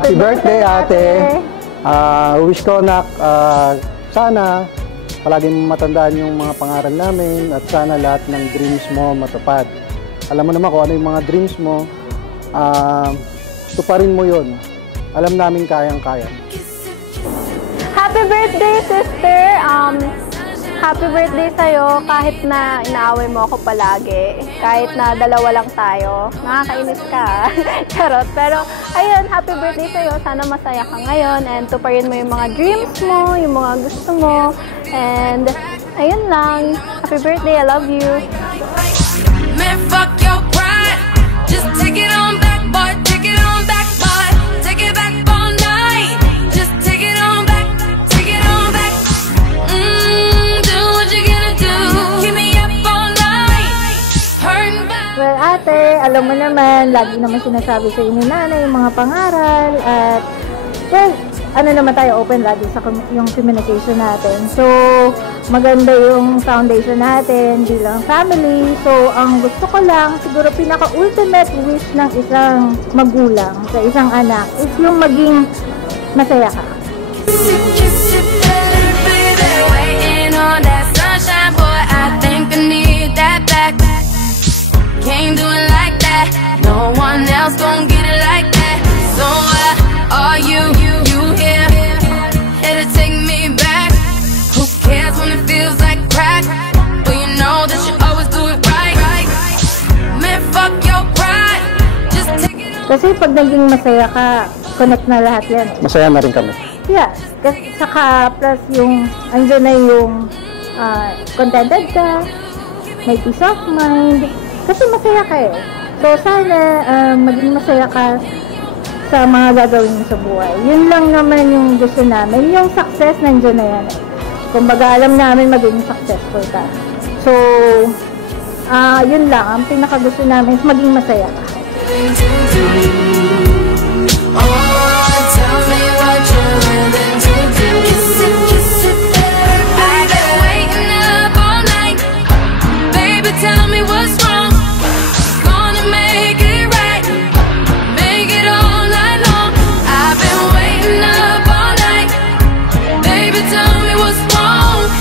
Happy birthday, ate. Wish ko na sana palaging matandaan yung mga pangaral namin at sana lahat ng dreams mo matupad. Alam mo naman kung ano yung mga dreams mo, tuparin mo yun. Alam namin kayang-kaya. Happy birthday, sister! Happy birthday sa'yo kahit na inaaway mo ako palagi. Kahit na dalawa lang tayo. Nakakainis ka. Charot. Pero, ayun, happy birthday sa'yo. Sana masaya ka ngayon and tuparin mo yung mga dreams mo, yung mga gusto mo. And, ayun lang. Happy birthday. I love you. Man, fuck your pride. Just take it on back, boy. Take it on back, boy. Take it back all night. Just take it on back. Take it on back. Do what you gonna do. Keep me up all night. Hurting back. Well, ate, alam mo naman, lagi naman sinasabi sa inyo nanay yung mga pangaral at, well, ano naman tayo, open lagi sa yung communication natin. So, maganda yung foundation natin bilang family. So, ang gusto ko lang, siguro pinaka-ultimate wish ng isang magulang sa isang anak is yung maging masaya ka. Can't do it like that. No one else gon' get it like that. So are you here to take me back? Who cares when it feels like crack? But you know that you always do it right. Man, fuck your pride. Just take it on. Kasi pag naging masaya ka, connect na lahat yan. Masaya na rin kami. Yeah. Kasi saka plus yung, andyan na yung contented ka, may peace of mind. Kasi masaya ka eh. So, sana maging masaya ka sa mga gagawin mo sa buhay. Yun lang naman yung gusto namin. Yung success, nandiyan na yan eh. Kumbaga, alam namin maging successful ka. So, yun lang. Ang pinakagusto namin is maging masaya ka. Tell me what's wrong. Gonna make it right. Make it all night long. I've been waiting up all night. Baby, tell me what's wrong.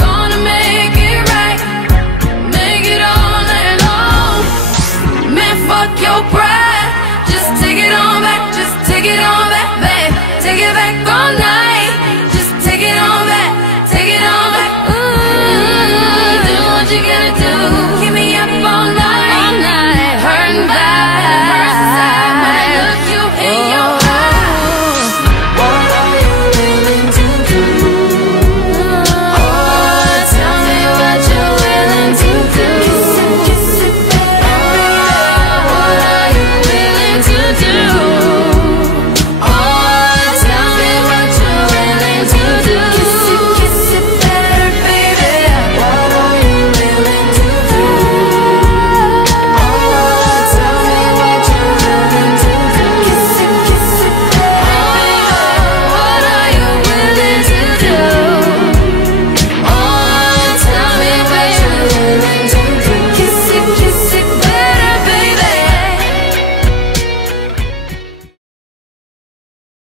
Gonna make it right. Make it all night long. Man, fuck your pride. Just take it on back. Just take it on.